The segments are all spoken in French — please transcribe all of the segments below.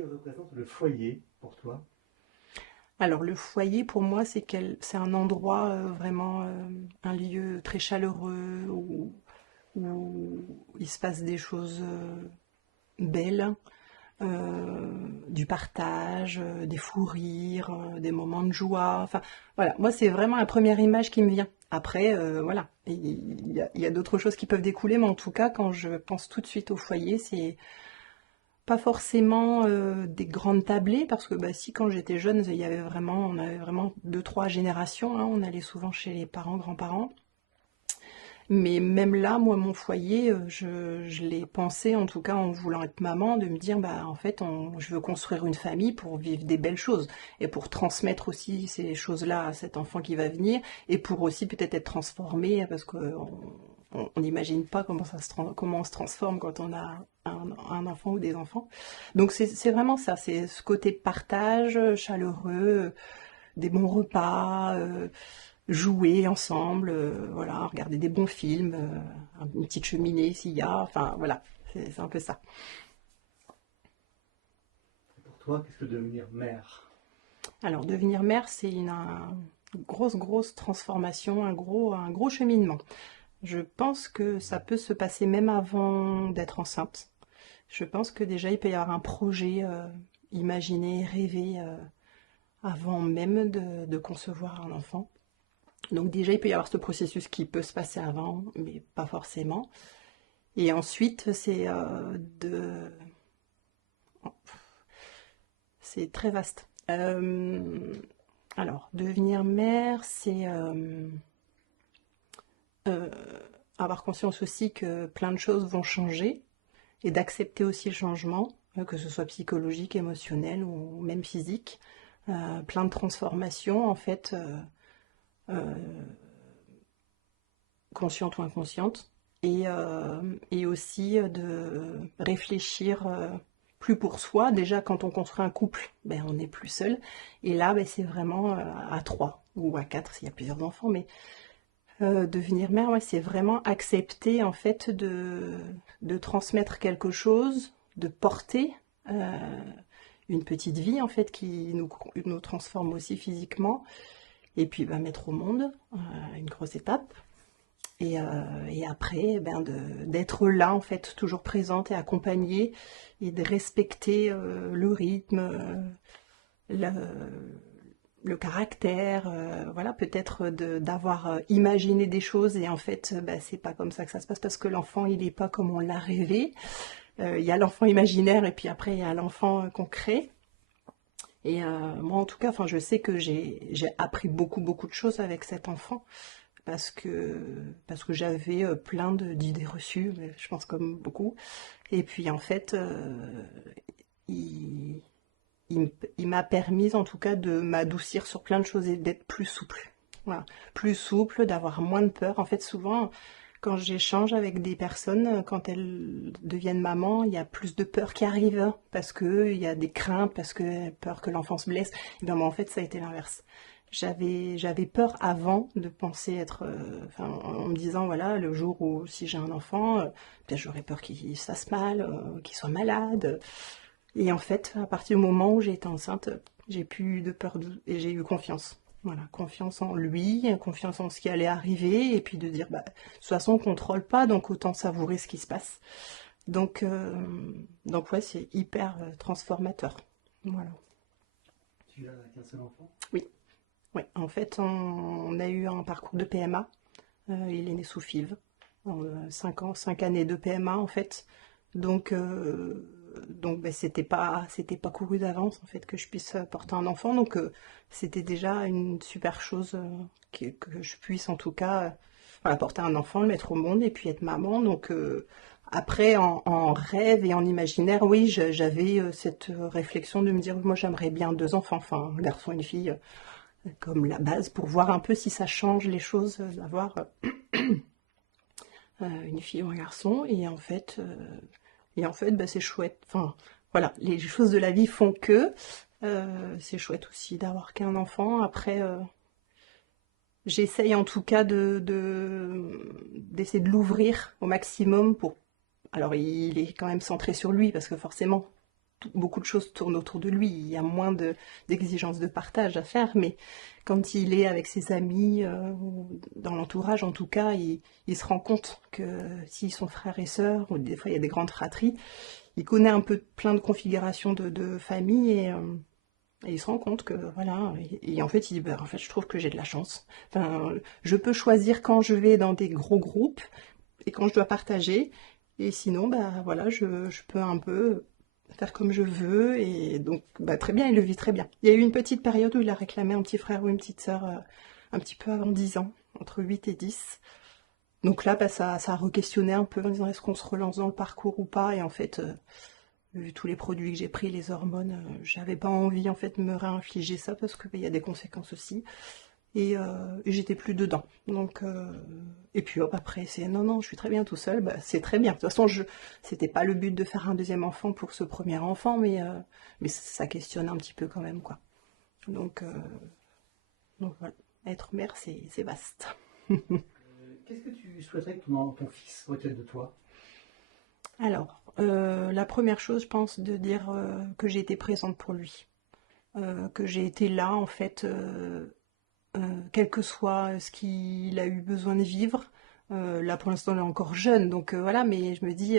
Que représente le foyer pour toi? Alors le foyer pour moi c'est un endroit vraiment un lieu très chaleureux où il se passe des choses belles, du partage, des fous rires, des moments de joie. Enfin voilà, moi c'est vraiment la première image qui me vient. Après voilà, il y a d'autres choses qui peuvent découler, mais en tout cas quand je pense tout de suite au foyer, c'est pas forcément des grandes tablées, parce que bah, si quand j'étais jeune, on avait vraiment deux, trois générations, hein, on allait souvent chez les parents, grands-parents. Mais même là, moi, mon foyer, je l'ai pensé, en tout cas en voulant être maman, de me dire, bah en fait, je veux construire une famille pour vivre des belles choses et pour transmettre aussi ces choses-là à cet enfant qui va venir et pour aussi peut-être être transformé, parce que on n'imagine pas comment on se transforme quand on a un enfant ou des enfants. Donc c'est vraiment ça, c'est ce côté partage, chaleureux, des bons repas, jouer ensemble, voilà, regarder des bons films, une petite cheminée s'il y a, enfin voilà, c'est un peu ça. Et pour toi, qu'est-ce que devenir mère? Alors devenir mère, c'est grosse transformation, un gros cheminement. Je pense que ça peut se passer même avant d'être enceinte. Je pense que déjà il peut y avoir un projet imaginé, rêvé avant même de concevoir un enfant. Donc déjà, il peut y avoir ce processus qui peut se passer avant, mais pas forcément. Et ensuite, c'est très vaste. Alors, devenir mère, c'est euh, avoir conscience aussi que plein de choses vont changer et d'accepter aussi le changement, que ce soit psychologique, émotionnel ou même physique. Plein de transformations, en fait, conscientes ou inconscientes, et aussi de réfléchir plus pour soi. Déjà, quand on construit un couple, ben, on n'est plus seul. Et là, ben, c'est vraiment à trois ou à quatre s'il y a plusieurs enfants. Mais devenir mère, ouais, c'est vraiment accepter en fait de transmettre quelque chose, de porter une petite vie en fait qui nous transforme aussi physiquement. Et puis ben, mettre au monde, une grosse étape. Et après, ben d'être là, en fait, toujours présente et accompagnée, et de respecter le rythme, le, le caractère, voilà, peut-être d'avoir imaginé des choses, et en fait, ben, c'est pas comme ça que ça se passe, parce que l'enfant, il est pas comme on l'a rêvé. Il y a l'enfant imaginaire, et puis après, il y a l'enfant qu'on crée. Et moi, en tout cas, enfin, je sais que j'ai appris beaucoup de choses avec cet enfant parce que j'avais plein d'idées reçues, mais je pense comme beaucoup. Et puis en fait, il, il m'a permis en tout cas de m'adoucir sur plein de choses et d'être plus souple. Voilà. Plus souple, d'avoir moins de peur. En fait, souvent, quand j'échange avec des personnes, quand elles deviennent maman, il y a plus de peur qui arrive, hein, parce qu'il y a des craintes, parce que peur que l'enfant se blesse. Et bien, moi, en fait, ça a été l'inverse. J'avais peur avant de penser être, enfin, en me disant, voilà, le jour où si j'ai un enfant, peut-être j'aurais peur qu'il se fasse mal, qu'il soit malade. Et en fait, à partir du moment où j'ai été enceinte, j'ai plus eu de peur et j'ai eu confiance. Voilà, confiance en lui, confiance en ce qui allait arriver, et puis de dire, bah, de toute façon, on contrôle pas, donc autant savourer ce qui se passe. Donc, euh, donc ouais, c'est hyper transformateur. Voilà. Tu as qu'un seul enfant? Oui, ouais. En fait, on a eu un parcours de PMA. Il est né sous FIV. 5 ans, 5 années de PMA en fait. Donc, ben, c'était pas couru d'avance en fait que je puisse porter un enfant. Donc, c'était déjà une super chose que je puisse en tout cas voilà, porter un enfant, le mettre au monde et puis être maman. Donc, après, en rêve et en imaginaire, oui, j'avais cette réflexion de me dire, moi j'aimerais bien deux enfants, enfin un garçon et une fille, comme la base pour voir un peu si ça change les choses d'avoir une fille ou un garçon. Et en fait bah, c'est chouette. Enfin, voilà, les choses de la vie font que c'est chouette aussi d'avoir qu'un enfant. Après, j'essaye en tout cas d'essayer de l'ouvrir au maximum pour. Alors, il est quand même centré sur lui parce que forcément, beaucoup de choses tournent autour de lui. Il y a moins d'exigences de partage à faire, mais quand il est avec ses amis, ou dans l'entourage en tout cas, il se rend compte que s'ils sont frères et sœurs, ou des fois il y a des grandes fratries, il connaît un peu plein de configurations de famille et il se rend compte que voilà, et en fait il dit bah, en fait je trouve que j'ai de la chance. Enfin, je peux choisir quand je vais dans des gros groupes et quand je dois partager, et sinon bah voilà, je peux un peu faire comme je veux, et donc bah, très bien, il le vit très bien. Il y a eu une petite période où il a réclamé un petit frère ou une petite sœur un petit peu avant 10 ans, entre 8 et 10. Donc là, bah, ça a re-questionné un peu en disant est-ce qu'on se relance dans le parcours ou pas, et en fait, vu tous les produits que j'ai pris, les hormones, j'avais pas envie en fait de me réinfliger ça parce qu'il y a des conséquences aussi. Et j'étais plus dedans. Donc, et puis hop, après, c'est non, non, je suis très bien tout seul, bah, c'est très bien. De toute façon, c'était pas le but de faire un deuxième enfant pour ce premier enfant, mais ça questionne un petit peu quand même, quoi. Donc, euh, donc voilà, être mère, c'est vaste. Qu'est-ce que tu souhaiterais que ton fils retienne de toi? Alors, la première chose, je pense, de dire que j'ai été présente pour lui. Que j'ai été là, en fait, quel que soit ce qu'il a eu besoin de vivre. Là, pour l'instant, il est encore jeune, donc voilà, mais je me dis,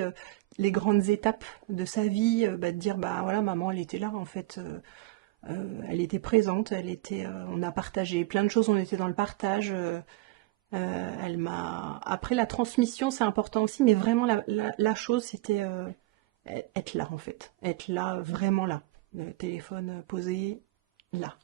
les grandes étapes de sa vie, bah, de dire, bah voilà, maman, elle était là, en fait, elle était présente, on a partagé plein de choses, on était dans le partage. Elle m'a. Après, la transmission, c'est important aussi, mais vraiment, la chose, c'était être là, en fait. Être là, vraiment là. Le téléphone posé, là.